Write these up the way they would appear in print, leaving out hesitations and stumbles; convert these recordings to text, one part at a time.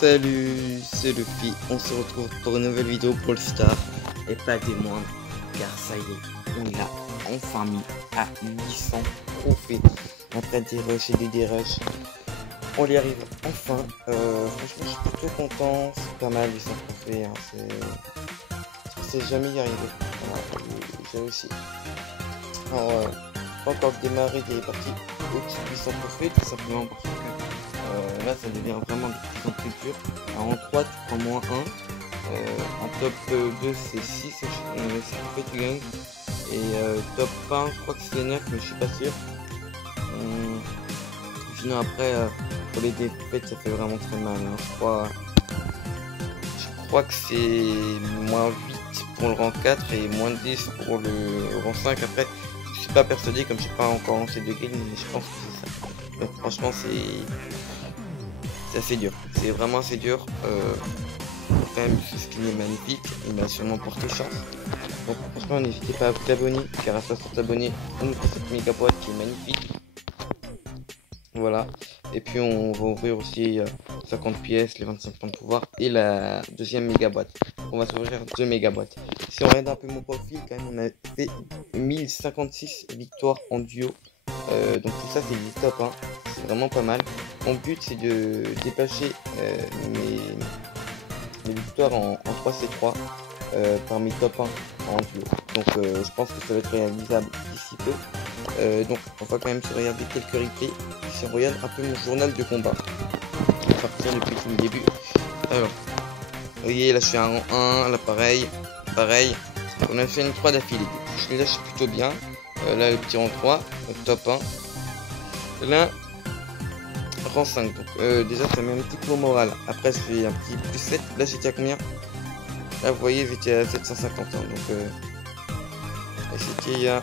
Salut, c'est Luffy, on se retrouve pour une nouvelle vidéo pour le Star, et pas des moindres, car ça y est, on l'a enfin mis à 800 trophées, après des rushs et des dérushs, on y arrive enfin, franchement je suis plutôt content, c'est pas mal 800 trophées, hein, c'est jamais y arrivé, voilà, j'ai réussi. Alors, pas encore démarré des parties au-dessus de 800 trophées, tout simplement parce que là ça devient vraiment de plus en plus dur. Alors, en 3 tu prends moins 1, en top 2 c'est 6 trophées tu gagnes, et top 1 je crois que c'est 9 mais je suis pas sûr. Sinon après pour les défaites ça fait vraiment très mal, hein. Je crois que c'est moins 8 pour le rang 4 et moins 10 pour le rang 5. Après je suis pas persuadé comme j'ai pas encore lancé de game, mais je pense que c'est ça. Donc franchement c'est assez dur, c'est vraiment assez dur. Quand même ce skin est magnifique, il m'a sûrement porté chance. Donc franchement n'hésitez pas à vous abonner, car à 60 abonnés on ouvre cette méga boîte qui est magnifique. Voilà, et puis on va ouvrir aussi 50 pièces, les 25 points de pouvoir et la deuxième méga boîte. On va s'ouvrir 2 méga boîtes. Si on regarde un peu mon profil, quand même on a fait 1056 victoires en duo. Donc tout ça c'est du top 1, c'est vraiment pas mal. Mon but c'est de dépasser mes victoires en 3C3 parmi top 1 en duo. Donc je pense que ça va être réalisable d'ici peu. Donc on va quand même se regarder quelques replays. Si on regarde un peu mon journal de combat, on va partir depuis tout le début. Alors, vous voyez là je suis à rang 1, là pareil, on a fait une 3 d'affilée, je les lâche plutôt bien. Là le petit rang 3, top 1, là rang 5, donc déjà ça met un petit coup au moral. Après je fais un petit plus 7, là j'étais à combien? Là vous voyez j'étais à 751, donc c'était il y a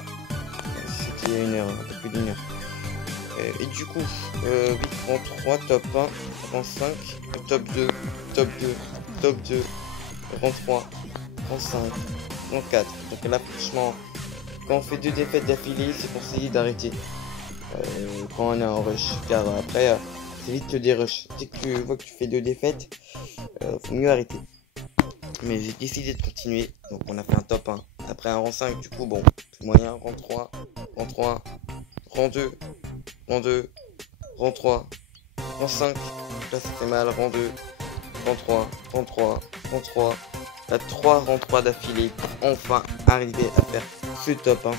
une heure, un peu plus d'une heure. Et du coup, 8 rang 3, top 1, rang 5, top 2, top 2, top 2, rang 3, rang 5, rang 4. Donc là franchement, quand on fait 2 défaites d'affilée, c'est pour essayer d'arrêter. Quand on est en rush, car après, c'est vite des rushs. Dès que tu vois que tu fais 2 défaites, faut mieux arrêter. Mais j'ai décidé de continuer, donc on a fait un top 1. Après un rang 5, du coup, bon, c'est moyen, rang 3, rang 3, rang 2, rang 2, rang 3, rang 5, là ça fait mal, rang 2, rang 3, rang 3, rang 3, là 3 rang 3 d'affilée pour enfin arriver à faire ce top 1,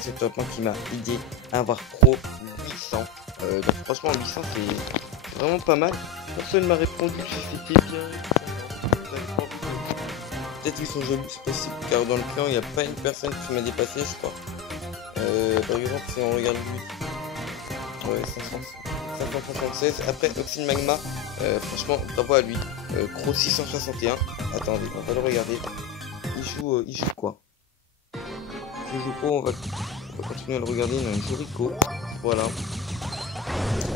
qui m'a aidé à avoir pro 800. Donc franchement 800 c'est vraiment pas mal. Personne m'a répondu si c'était bien. Peut-être qu'ils sont jaloux, c'est possible, car dans le clan il n'y a pas une personne qui m'a dépassé, je crois. Par exemple si on regarde lui, ouais, 576. Après Oxine Magma, franchement bravo à lui. Cro 661. Attendez, on va le regarder. Il joue quoi? Il joue quoi? On va continuer à le regarder. Non, il joue Rico. Voilà.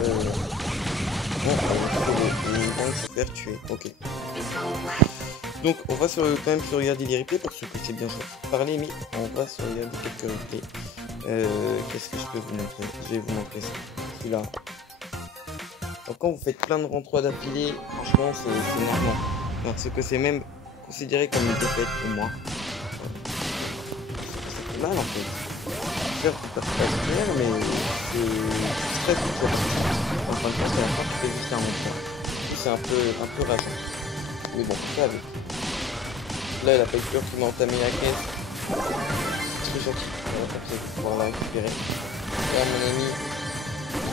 Bon, on va se faire tuer. Ok. Donc on va quand même se regarder les replays, parce que c'est bien sûr parler, mais on va se regarder quelques replays. Qu'est-ce que je peux vous montrer? Je vais vous montrer ça. Celui-là. Donc quand vous faites plein de rangs 3 d'affilée, franchement c'est normal. Parce que c'est même considéré comme une défaite pour moi. Ça fait mal en fait. J'espère que ça se passe bien, mais c'est très dur. En fin de compte, c'est la fin qui fait juste un rang 3. C'est un peu rageant. Mais bon, ça va. Là il a pas eu peur qu'il m'a entamé la caisse. Très gentil. Comme ça, je vais pouvoir la récupérer. Là mon ami,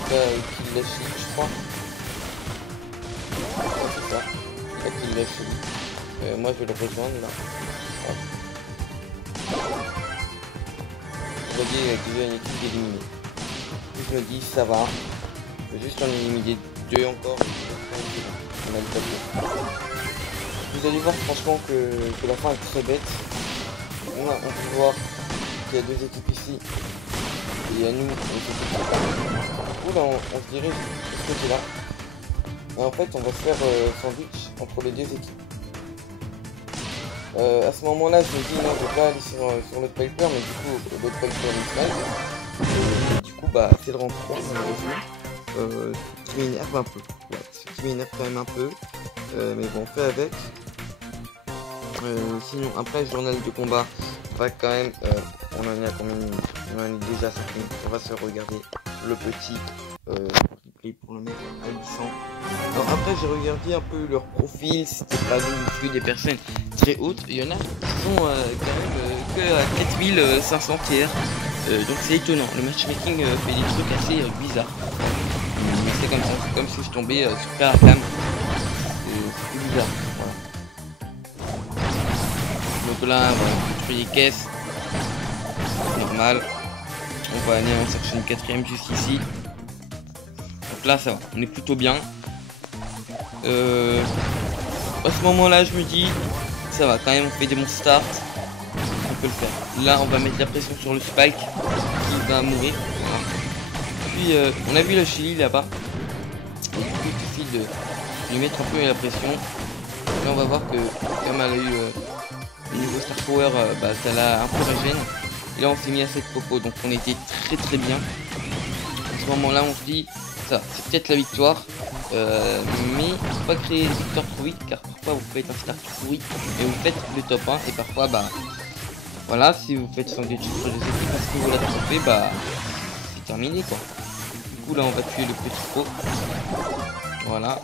qui l'a chic, je crois. C'est ça. Là qu'il l'a chic. Moi je vais le rejoindre là. Hop. Vous voyez qu'il y a une équipe éliminée. Je me dis ça va. Je vais juste en éliminer 2 encore. On a le top 2. Vous allez voir franchement que la fin est très bête. On peut voir qu'il y a 2 équipes ici. Et à nous, oula, on se dirige de ce côté-là. Et en fait, on va faire sandwich entre les 2 équipes. À ce moment-là, je me dis non, je vais pas aller sur l'autre Piper, mais du coup, l'autre Piper me smile. Et du coup, bah, c'est le rang 3, malheureusement. Ce qui m'énerve un peu. Ouais, ce qui m'énerve quand même un peu. mais bon, on fait avec. Sinon, après, journal de combat, on va quand même, on en est à combien de minutes? On en est déjà à 5 minutes. On va se regarder le petit replay pour le mettre à 800. Alors après, j'ai regardé un peu leur profil, c'était pas non plus des personnes très hautes. Il y en a qui sont quand même que à 4500 tiers. Donc c'est étonnant. Le matchmaking fait des trucs assez bizarres. C'est comme ça, c'est comme si je tombais sur Paracam. C'est bizarre. Voilà. Donc là, on va détruire les caisses. Normal. On va aller en chercher une quatrième juste ici. Donc là, ça va. On est plutôt bien. À ce moment-là, je me dis, ça va quand même. On fait des bons starts. On peut le faire. Là, on va mettre la pression sur le Spike qui va mourir. Puis, on a vu la Chili là-bas. Et du coup, il suffit de lui mettre un peu la pression. Là, on va voir que comme elle a eu le niveau Star Power, ça l'a un peu régène. Et là, on s'est mis à cette popo, donc on était très très bien. À ce moment-là, on se dit, ça, c'est peut-être la victoire. Mais faut pas créer des victoires trop vite, car parfois vous faites un start pourri et vous faites le top 1. Et parfois, voilà, si vous faites sandwich sur les équipes parce que vous l'avez trompé, c'est terminé quoi. Du coup, là, on va tuer le petit pro. Voilà.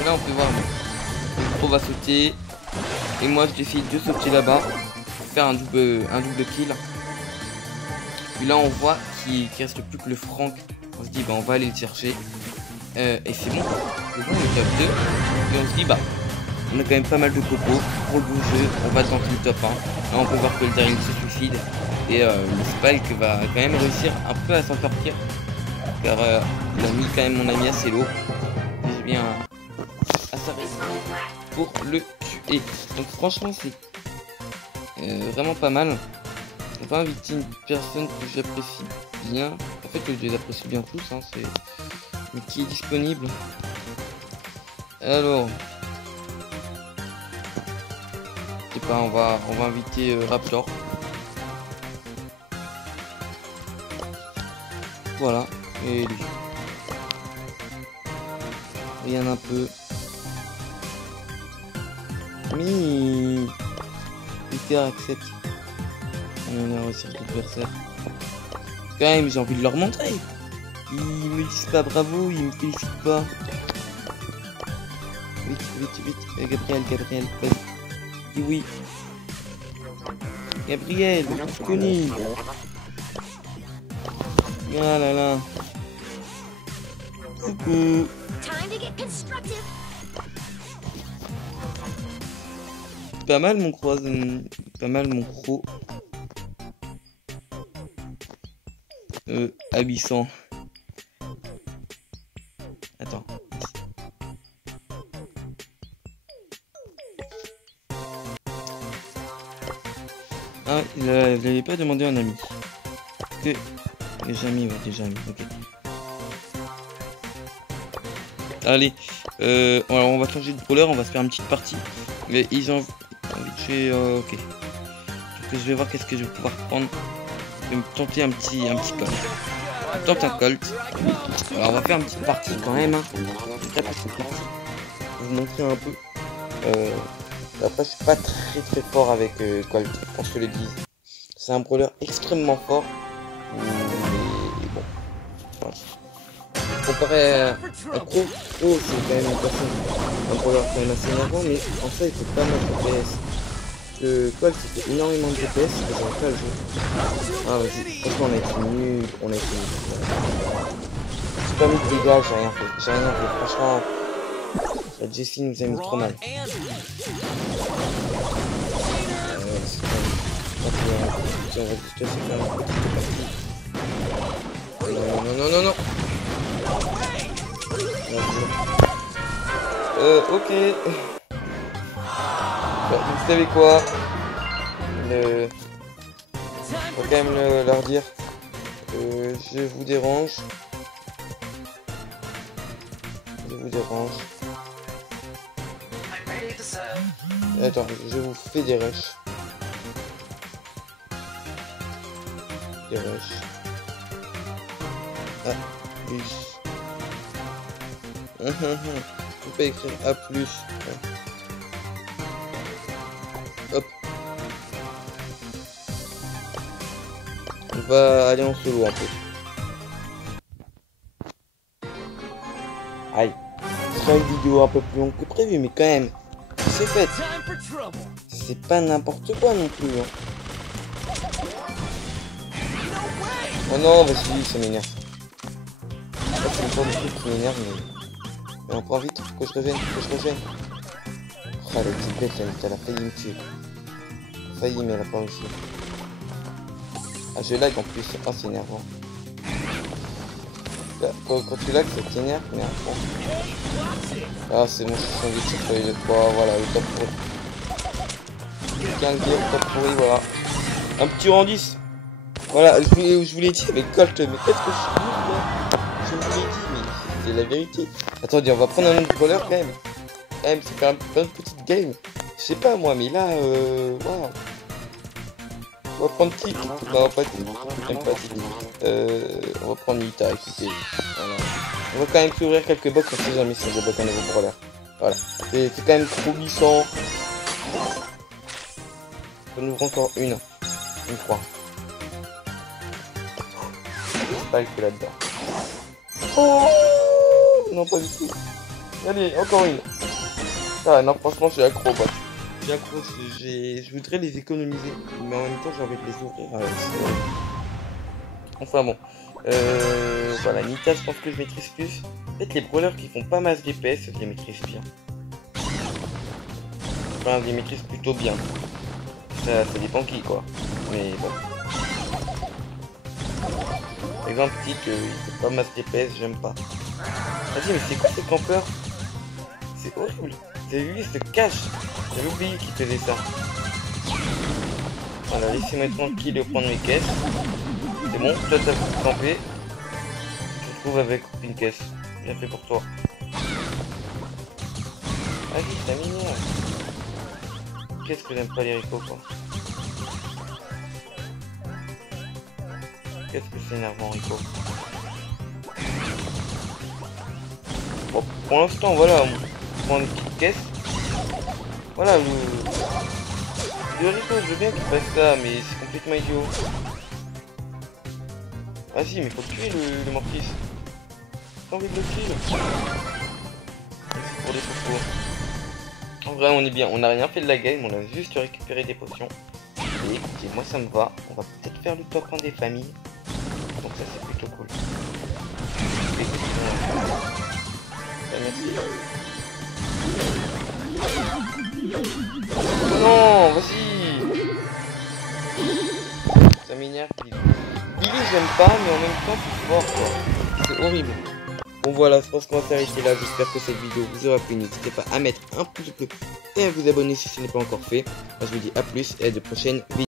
Et là, on peut voir, le pro va sauter. Et moi, je décide de sauter là-bas pour faire un double kill. Puis là, on voit qu'il reste plus que le Franck. On se dit, on va aller le chercher. Et c'est bon. C'est bon, le top 2. Et on se dit, on a quand même pas mal de copos pour le beau jeu. On va tenter le top 1. Là, on peut voir que le Daryl se suicide. Et le Spike va quand même réussir un peu à s'en sortir. Car il a mis quand même mon ami assez lourd. J'ai bien à sa raison pour le tuer. Donc franchement, c'est vraiment pas mal. On va inviter une personne que j'apprécie bien. En fait, je les apprécie bien tous. Mais qui est disponible. Alors, je sais pas, on va inviter Raptor. Voilà, et lui. Rien un peu. Mais Peter accepte. On a réussi l'adversaire. Quand même, j'ai envie de leur montrer. Ils me disent pas bravo, ils me félicitent pas. Vite, vite, vite. Gabriel, vas-y. Dis oui. Gabriel, je connais. Ah là là. Coucou. Pas mal mon croisement. Pas mal mon croc. Abyssant. Attends. Ah, il n'avait pas demandé un ami. Que déjà mis, ouais, déjà mis. Ok. Allez, alors on va changer de brawler, on va se faire une petite partie. Mais ils ont envie de tuer. Ok. Donc je vais voir qu'est-ce que je vais pouvoir prendre. Je vais me tenter un petit colt. Je tente un colt. Alors on va faire une petite partie quand même. Hein. Une très petite partie. Je vais vous montrer un peu. Après je suis pas très fort avec colt. On se le dise. C'est un brawler extrêmement fort. Mais bon. Voilà. Comparé à Croc, c'est quand même une personne, un brawler quand même assez énervant, mais en fait il fait pas mal de DPS. Le Colt il fait énormément de DPS et j'aurais pas à le jouer. Ah vas-y, franchement on a été nul, J'ai pas mis de dégâts, j'ai rien fait, franchement. La Jessie nous a mis trop mal. Non. Ok. Vous savez quoi? Faut quand même leur dire. Je vous dérange. Attends, je vous fais des rushs. Ah, oui. On peut écrire A+. Hop. On va aller en solo un peu. Aïe. Ce sera une vidéo un peu plus longue que prévu, mais quand même, c'est fait. C'est pas n'importe quoi non plus. Hein. Oh non, vas-y, ça m'énerve. C'est le genre de truc qui m'énerve, mais on prend vite, faut que je revienne, Oh, la petite bête, elle a failli me tuer. Failli, mais elle a pas réussi. Ah, je lag en plus, ah, c'est énervant. Là, quand tu lag, ça t'énerve, mais bon. Ah, c'est bon, je suis tombé sur feuille de 3, voilà, le top pourri. 15 gear, top pourri, voilà. Un petit rang 10. Voilà, je vous l'ai dit avec Colt, mais qu'est-ce que je suis nul, là. Je vous l'ai dit, mais c'est la vérité. Attendez, on va prendre un autre brawler quand même. C'est quand même plein de petites games. Je sais pas moi, mais là, voilà. On va prendre Tick. Non, pas Tick. J'aime pas Tick. On va prendre Nita, écoutez. Voilà. On va quand même s'ouvrir quelques box, on sait jamais si on débloque un nouveau brawler. Voilà. C'est quand même trop glissant. On ouvre encore une croix. Spike là-dedans. Oh non, pas du tout. Allez, encore une. Ah non, franchement, je suis accro, quoi. Je suis accro, je voudrais les économiser, mais en même temps, j'ai envie de les ouvrir. Enfin bon. Voilà, Nita, je pense que je maîtrise plus. En fait, les brawlers qui font pas masse DPS, je les maîtrise bien. Enfin, je les maîtrise plutôt bien. Ça dépend qui, quoi. Mais bon. Par exemple, Tick, il fait pas masse DPS, j'aime pas. Vas-y, mais c'est quoi ces campeurs? C'est horrible. C'est lui, il se cache. J'avais oublié qu'il faisait ça. Voilà, laissez-moi tranquille et prendre mes caisses. C'est bon, toi t'as pu camper. Je te retrouve avec une caisse. Bien fait pour toi. Vas-y, ça m'énerve. Qu'est-ce que j'aime pas les ricots, quoi. Qu'est-ce que c'est énervant, Rico. Bon, pour l'instant, voilà, on prend une petite caisse. Voilà, le Rico, je veux bien qu'il fasse ça, mais c'est complètement idiot. Ah si, mais faut tuer le Mortis. J'ai envie de le kill. C'est pour des faux. En vrai, on est bien, on n'a rien fait de la game, on a juste récupéré des potions. Et écoutez, moi ça me va. On va peut-être faire le top 1 des familles. Donc ça c'est plutôt cool. Merci. Oh non, vas-y. Ça m'énerve. Billy j'aime pas, mais en même temps c'est fort quoi. C'est horrible. Bon voilà, je pense qu'on va s'arrêter là. J'espère que cette vidéo vous aura plu. N'hésitez pas à mettre un pouce bleu et à vous abonner si ce n'est pas encore fait. Moi je vous dis à plus et à de prochaines vidéos.